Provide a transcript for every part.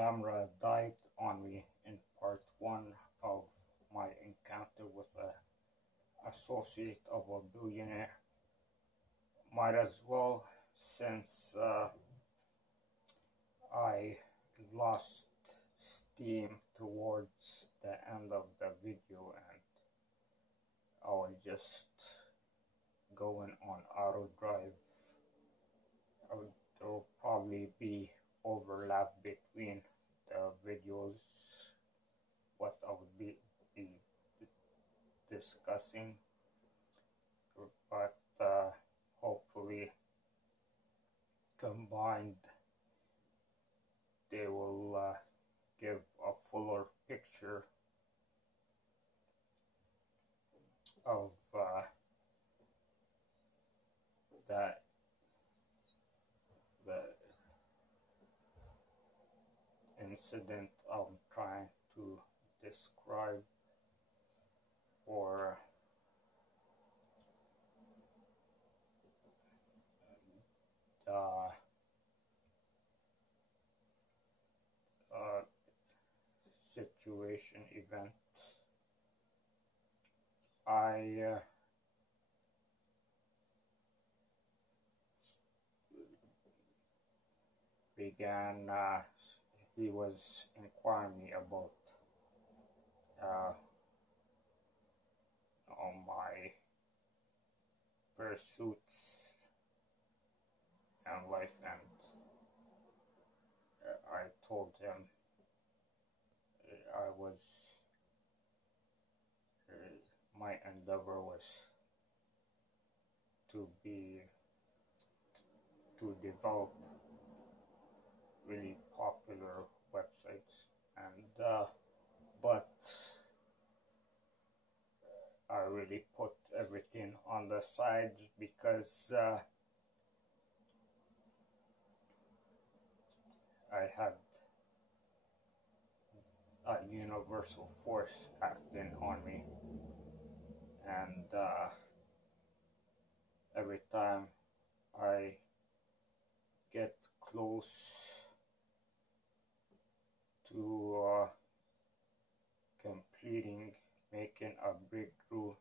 camera died on me in part 1 of my encounter with an associate of a billionaire. Might as well, since I lost steam towards the end of the video and I was just going on auto drive. There will probably be overlap between the videos, what I would be discussing, but hopefully combined they will give a fuller picture of the incident I'm trying to describe, or the situation, event. I began, he was inquiring me about on my pursuits and life, and I told him my endeavor was to develop really popular websites, and but I really put everything on the side because I had a universal force acting on me, and every time I get close to making a breakthrough,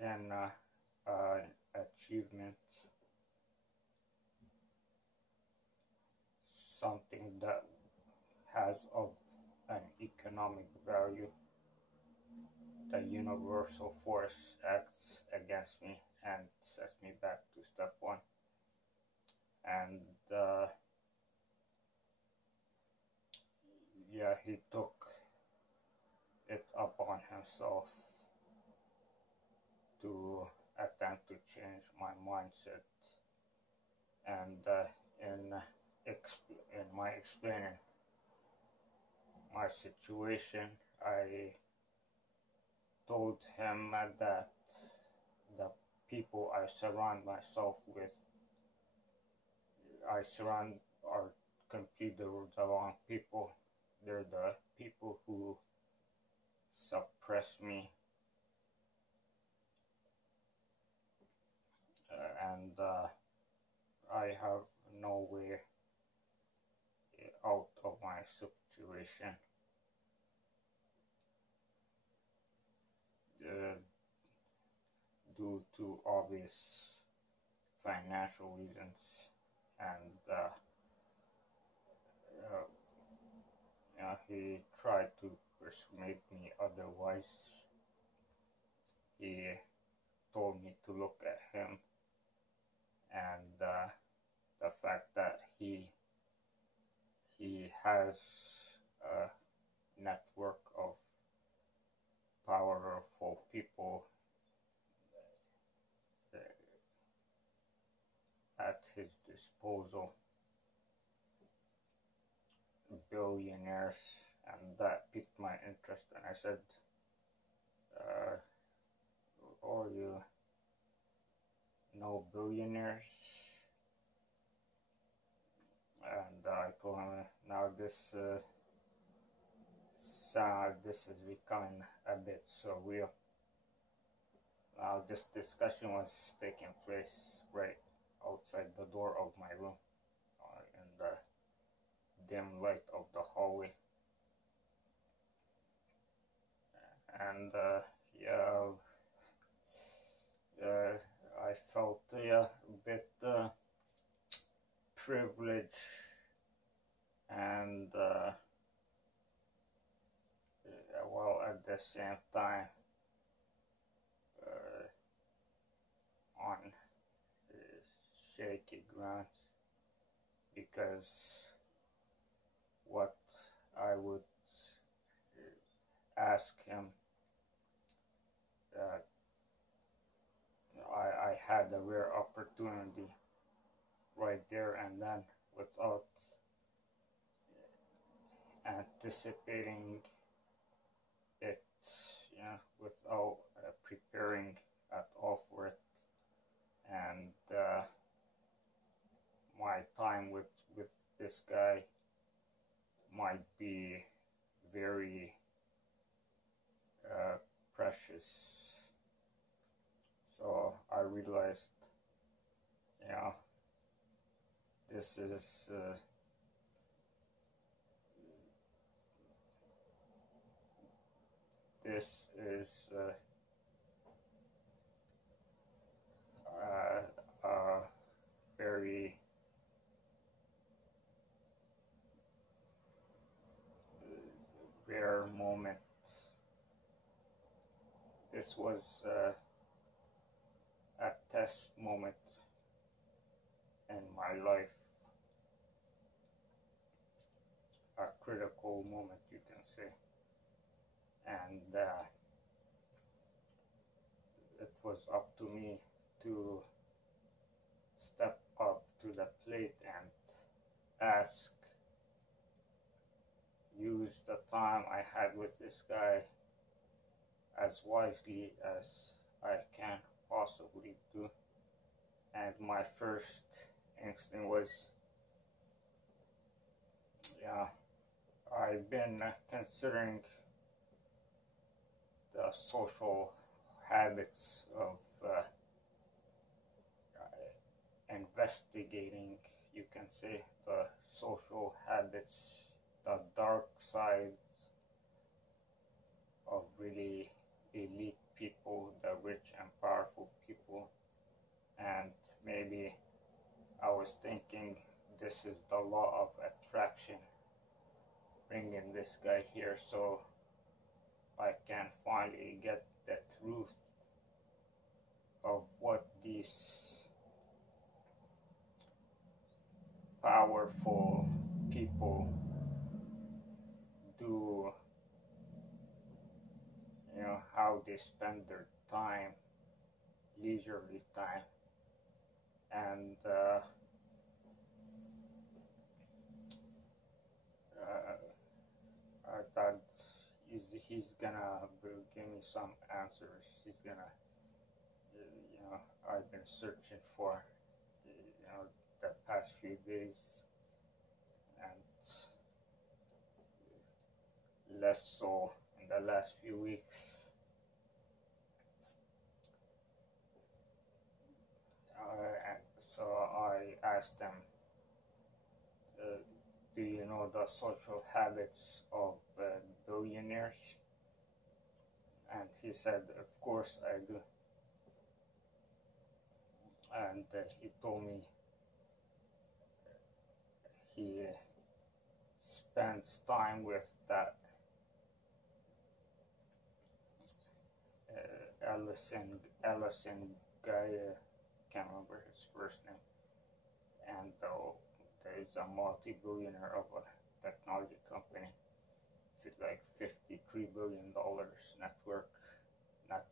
and achievement, something that has of an economic value, the universal force acts against me and sets me back to step 1. And yeah, he took it upon himself to attempt to change my mindset, and in my explaining my situation, I told him that the people I surround myself with, are completely the wrong people. They're the people who suppress me, and I have no way out of my situation. Due to obvious financial reasons, and he tried to persuade me otherwise. He told me to look at him and the fact that he has a network of powerful people at his disposal, billionaires, and that piqued my interest. And I said, "Oh, you know billionaires?" And I told him, now this is becoming a bit surreal. Now this discussion was taking place right outside the door of my room, in the dim light of the hallway. And yeah, I felt a bit privileged, and while at the same time on shaky grounds, because what I would ask him, that I had a rare opportunity right there and then, without anticipating it, without preparing at all for it. And my time with this guy might be very precious. So I realized, this is a very rare moment. This was a test moment in my life, a critical moment, you can say. And it was up to me to step up to the plate and use the time I had with this guy as wisely as I can possibly do. And my first instinct was, I've been considering the social habits of investigating, you can say, the social habits, the dark side of really elite people, the rich and powerful people. And maybe I was thinking, this is the law of attraction, bringing this guy here so I can finally get the truth of what these powerful people do, how they spend their time, leisurely time. And I thought he's gonna give me some answers. He's gonna, I've been searching for, the past few days, and less so in the last few weeks. And so I asked him, do you know the social habits of billionaires? And he said, of course I do. And he told me he spends time with that Ellison guy, can't remember his first name, and there's a multi-billionaire of a technology company with like $53 billion net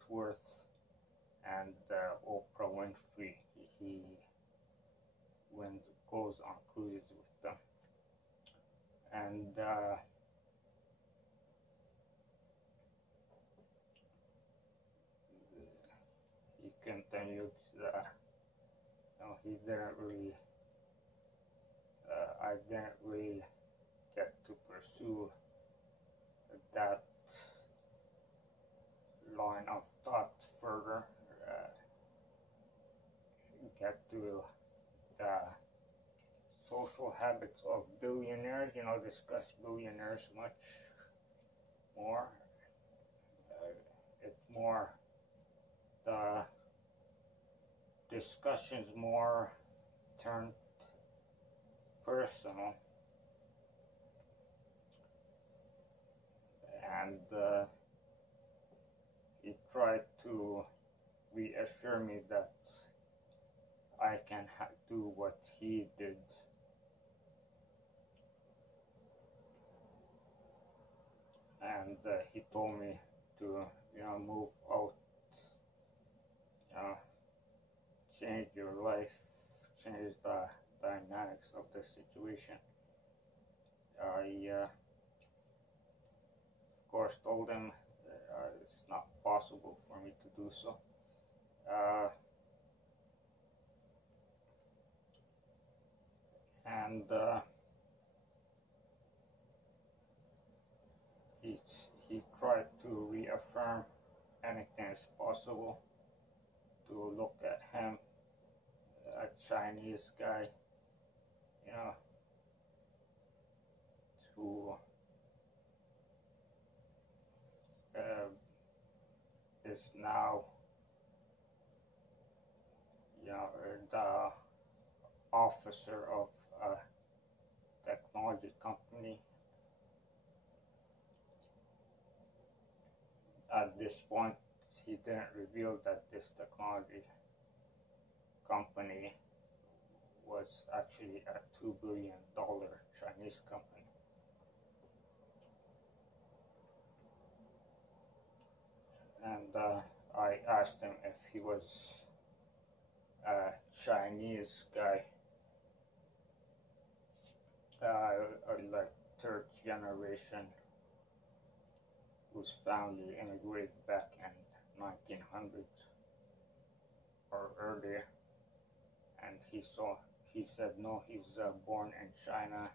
worth, and Oprah Winfrey, he goes on cruises with them. And he continued that he didn't really, I didn't really get to pursue that line of thought further, get to the social habits of billionaires, discuss billionaires much more. It's more, the discussions more turned personal, and he tried to reassure me that I can do what he did. And he told me to, move out, change your life, change the dynamics of the situation. I, of course, told him it's not possible for me to do so. And he tried to reaffirm anything is possible, to look at him, a Chinese guy, who is now, the officer of a technology company. At this point, he didn't reveal that this technology company was actually a $2 billion Chinese company. And I asked him if he was a Chinese guy, like third generation, whose family immigrated back in 1900 or earlier, and he said no, he's born in China,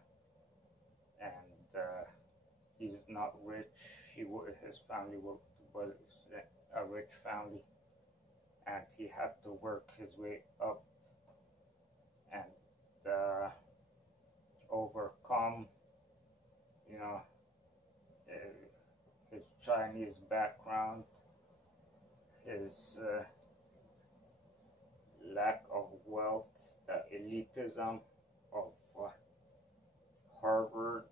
and he's not rich. His family was a rich family, and he had to work his way up and overcome, his Chinese background, his lack of wealth, the elitism of Harvard,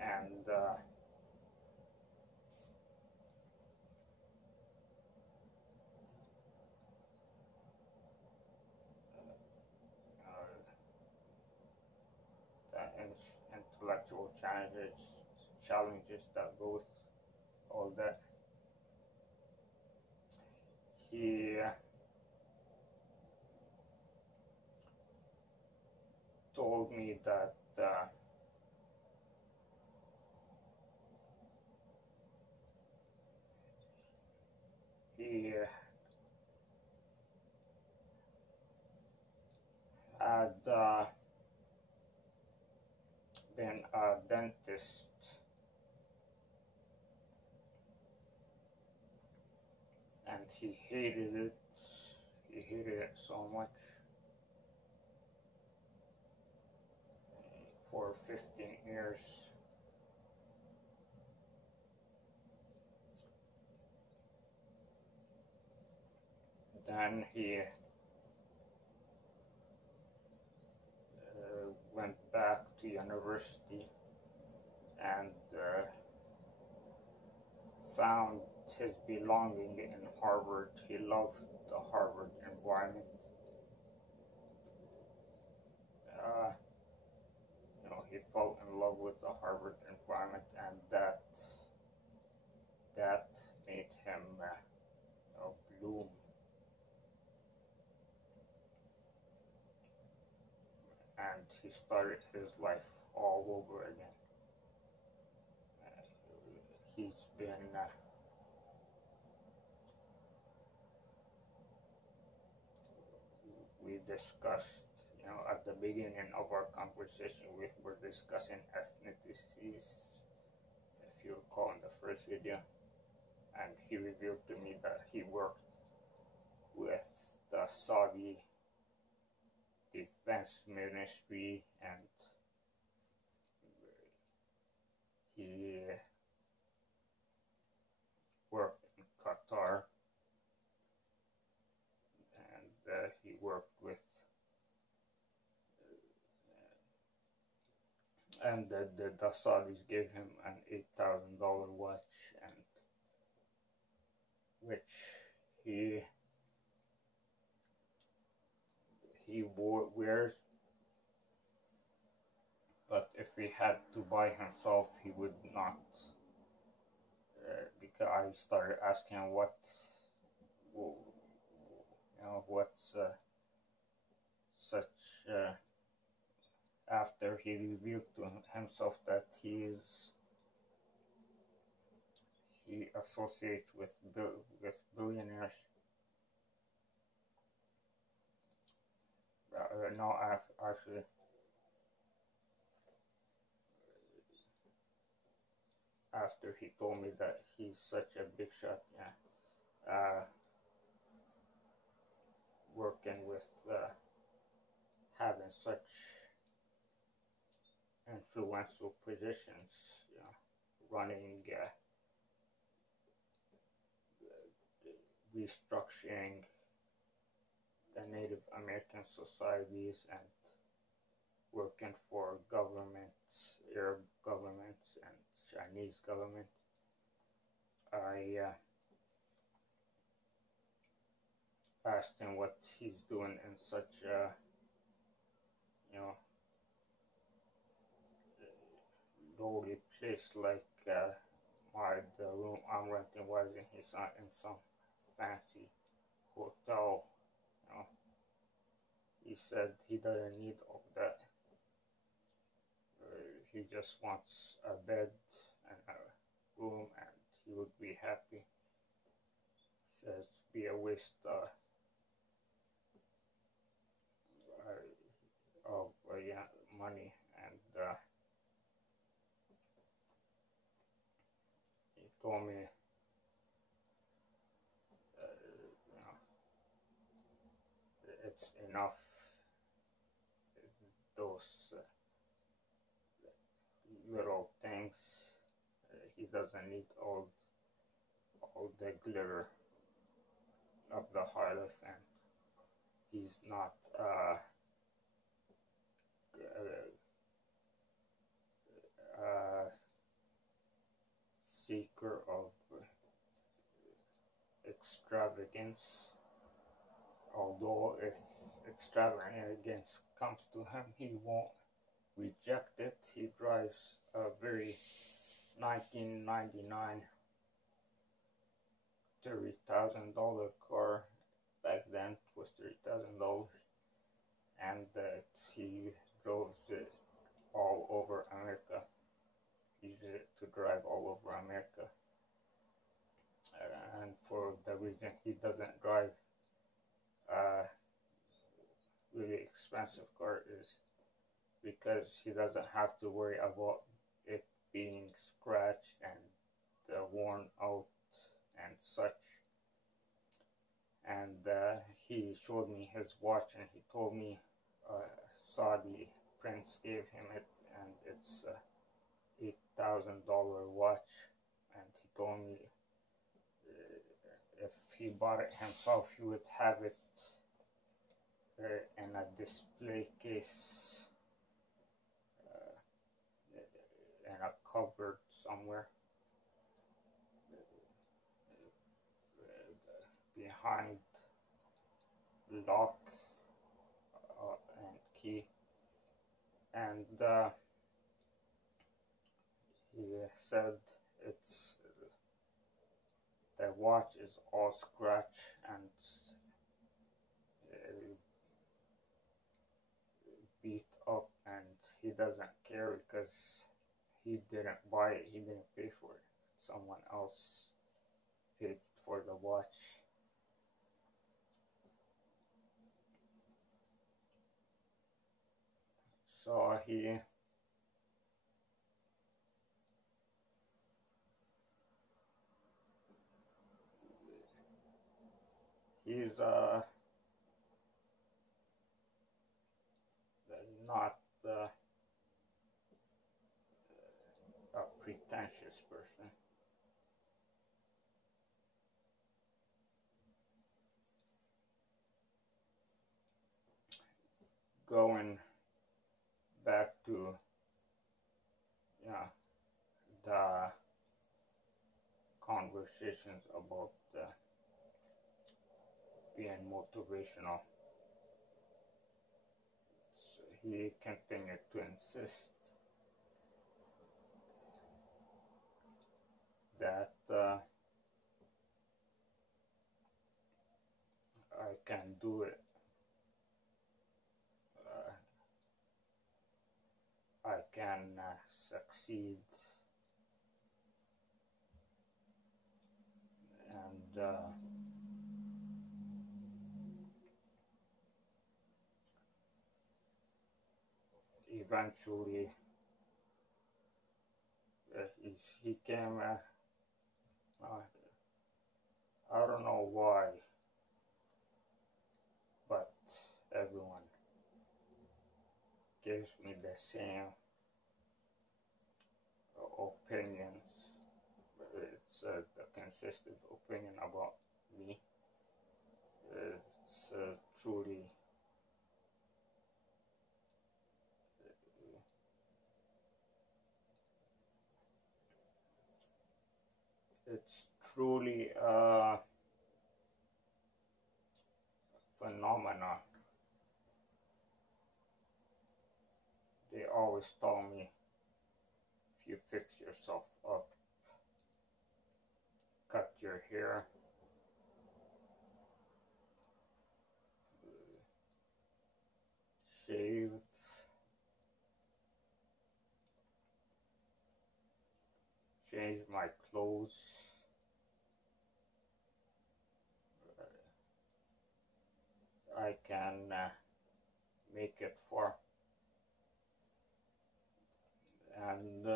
and intellectual challenges that both, all that. He told me that he had been a dentist and he hated it. He hated it so much for 15 years. Then he went back to university and found his belonging in Harvard. He loved the Harvard environment. He fell in love with the Harvard environment, and that made him bloom. And he started his life all over again. He's been we discussed, at the beginning of our conversation, we were discussing ethnicities, if you recall in the first video, and he revealed to me that he worked with the Saudi Defense Ministry, and he worked in Qatar, and he worked with, and the Saudis gave him an $8,000 watch, and which he wears, but if he had to buy himself, he would not. Because I started asking him what's such. After he revealed to himself that he associates with billionaires. No, actually, after he told me that he's such a big shot, yeah, working with having such influential positions, you know, running, restructuring the Native American societies, and working for governments, Arab governments, and Chinese government. I asked him what he's doing in such a, you know, lowly place like the room I'm renting. Why isn't he in some fancy hotel? You know, he said he doesn't need all that. He just wants a bed and a room, and he would be happy. He says be a waste of money, and he told me, you know, it's enough. Those little things. He doesn't need all the glitter of the high life, and he's not seeker of extravagance. Although if extravagance comes to him, he won't reject it. He drives a very 1999 $30,000 car. Back then it was $30,000, and he drove it all over America. He used it to drive all over America, and for the reason he doesn't drive really expensive car is because he doesn't have to worry about it being scratched and worn out and such. And he showed me his watch, and he told me Saudi prince gave him it, and it's $8,000 watch. And he told me if he bought it himself, he would have it in a display case in a cupboard somewhere behind lock and key. And he said it's the watch is all scratched and beat up, and he doesn't care because he didn't buy it, he didn't pay for it. Someone else paid for the watch. So he's pretentious person. Going back to the conversations about being motivational. So he continued to insist that I can do it. I can succeed, and eventually he came. I don't know why, but everyone gives me the same opinions. It's a consistent opinion about me. It's truly it's truly a phenomenon. They always tell me, if you fix yourself up, cut your hair, shave, change my clothes, I can make it far. And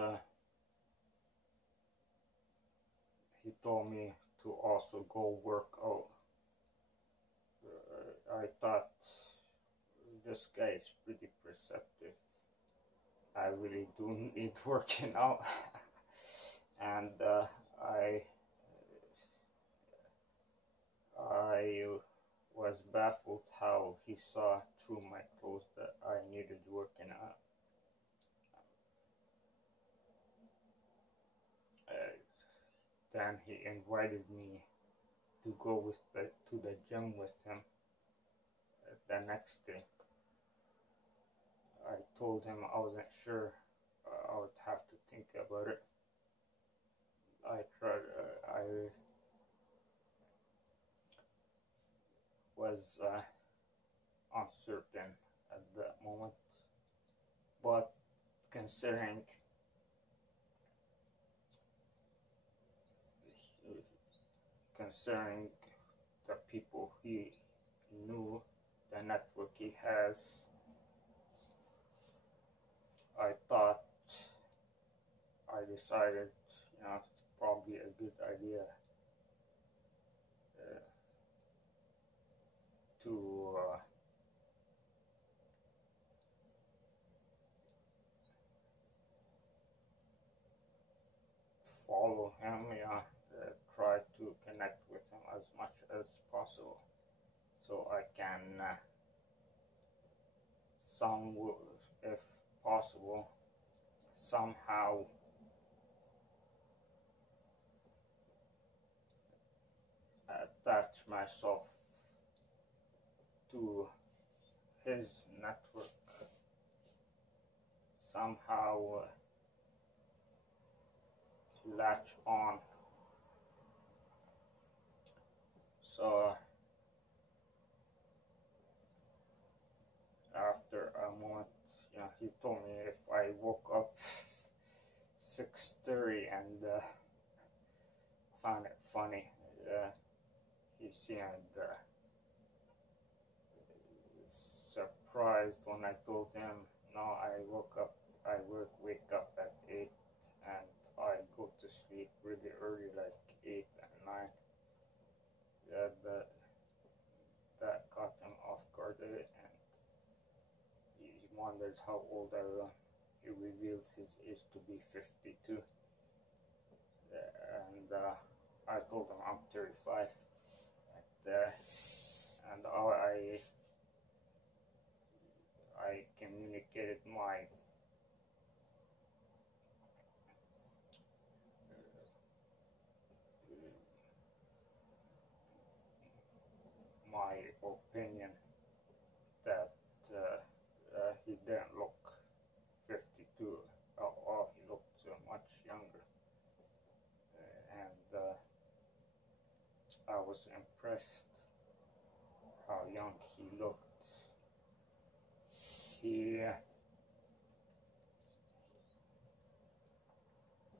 he told me to also go work out. I thought, this guy is pretty perceptive. I really do need working out. And I was baffled how he saw through my clothes that I needed working out. Then he invited me to go to the gym with him the next day. I told him I wasn't sure. I would have to think about it. I was uncertain at that moment, but considering the people he knew, the network he has, I decided, it's probably a good idea to follow him, try to connect with him as much as possible, so I can if possible, somehow attach myself to his network, somehow latch on. So after a moment, he told me if I woke up 6:30 and found it funny, he seemed surprised when I told him, no, I wake up at 8 and I go to sleep really early, like 8 and 9. That caught him off guard, and he wondered how old I am. He revealed his age to be 52. 10:35, and I communicated my opinion that he didn't look 52. Oh, he looked so much younger, and I was impressed how young he looked. He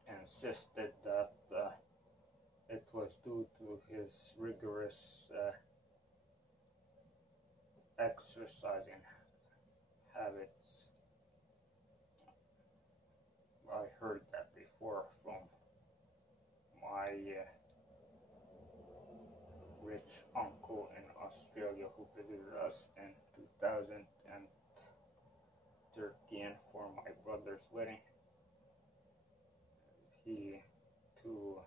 insisted that it was due to his rigorous exercising habits. I heard that before from my rich uncle in Australia who visited us in 2013 for my brother's wedding. He too,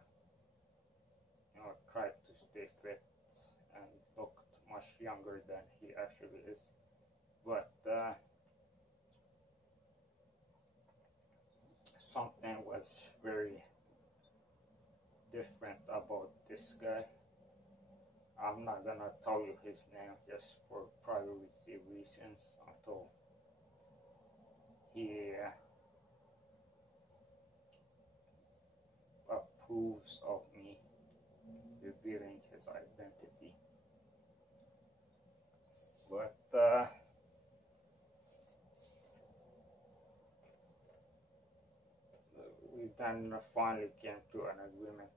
tried to stay fit and looked much younger than he actually is. But something was very different about this guy. I'm not gonna tell you his name just for privacy reasons until he approves of me revealing his identity. But we then finally came to an agreement.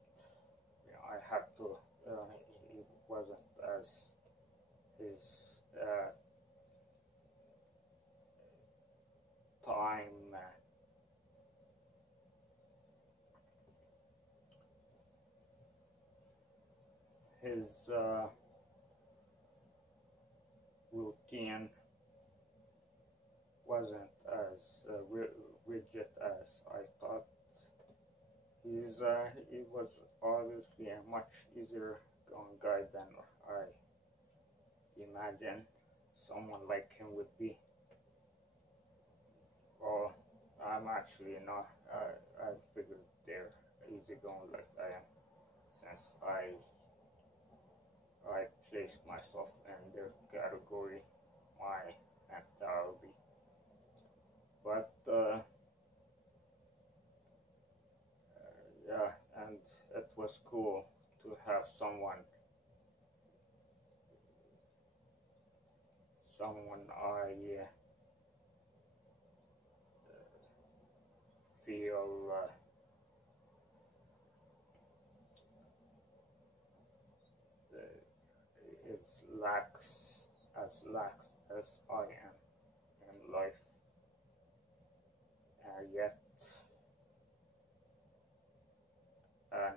I had to. It wasn't as his time. His routine wasn't as rigid as I thought. He was obviously a much easier going guy than I imagined someone like him would be. Well, I'm actually not. I figured they're easygoing like I am, since I place myself in their category my entirely. But yeah, and it was cool to have someone I feel is lax as I am in life, yet an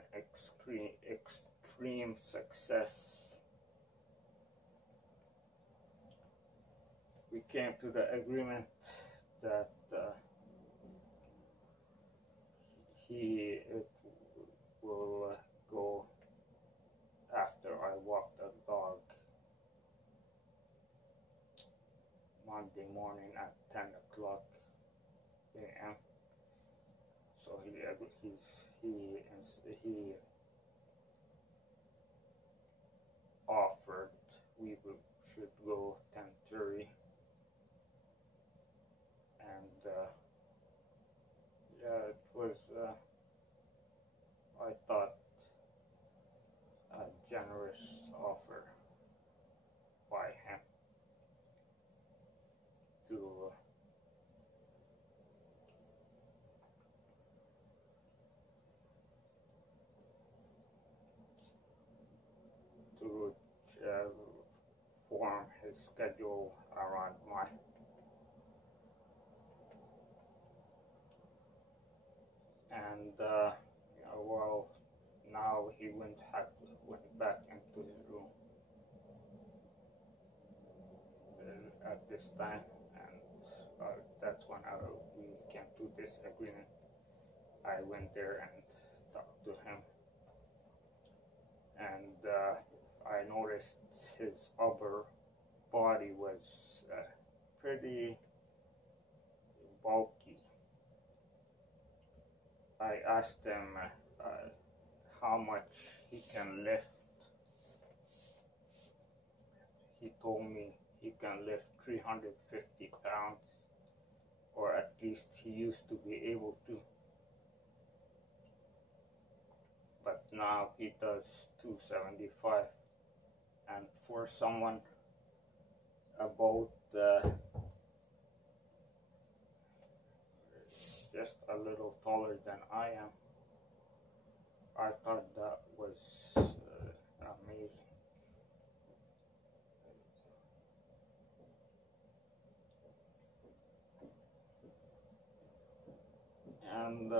extreme success. We came to the agreement that it will go after I walk the dog Monday morning at 10 o'clock a.m. So he offered we should go 10:30, and yeah, it was I thought a generous offer by him to form his schedule around mine. And well, now he went back into his room at this time, and that's when we came to this agreement. I went there and talked to him, and I noticed his upper body was pretty bulky. I asked him how much he can lift. He told me he can lift 350 pounds, or at least he used to be able to. But now he does 275. And for someone about just a little taller than I am, I thought that was amazing. And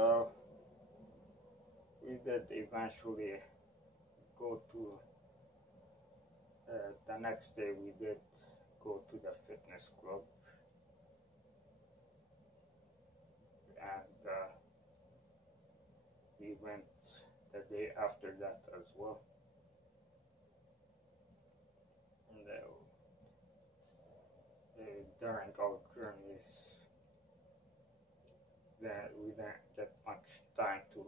we did eventually go to the next day we did go to the fitness club, and we went the day after that as well. And during our journeys, we didn't get much time to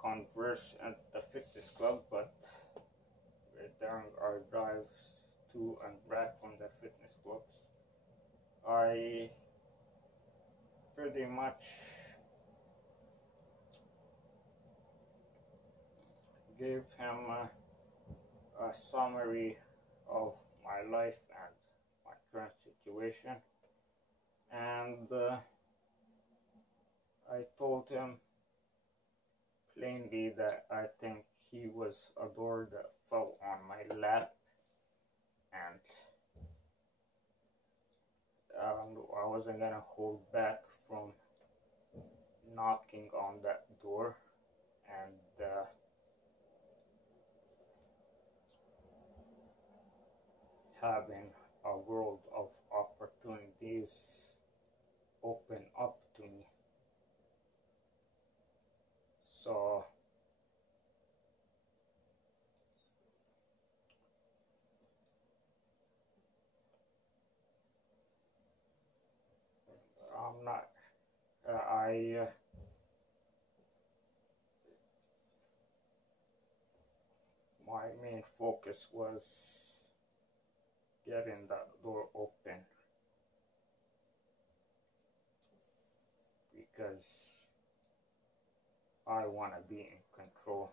converse at the fitness club, but during our drives to and back from the fitness clubs, I pretty much gave him a summary of my life and my current situation, and I told him plainly that I think he was a door that fell on my lap, and I wasn't gonna hold back from knocking on that door and having a world of opportunities open up to me. So I'm not my main focus was getting that door open, because I want to be in control.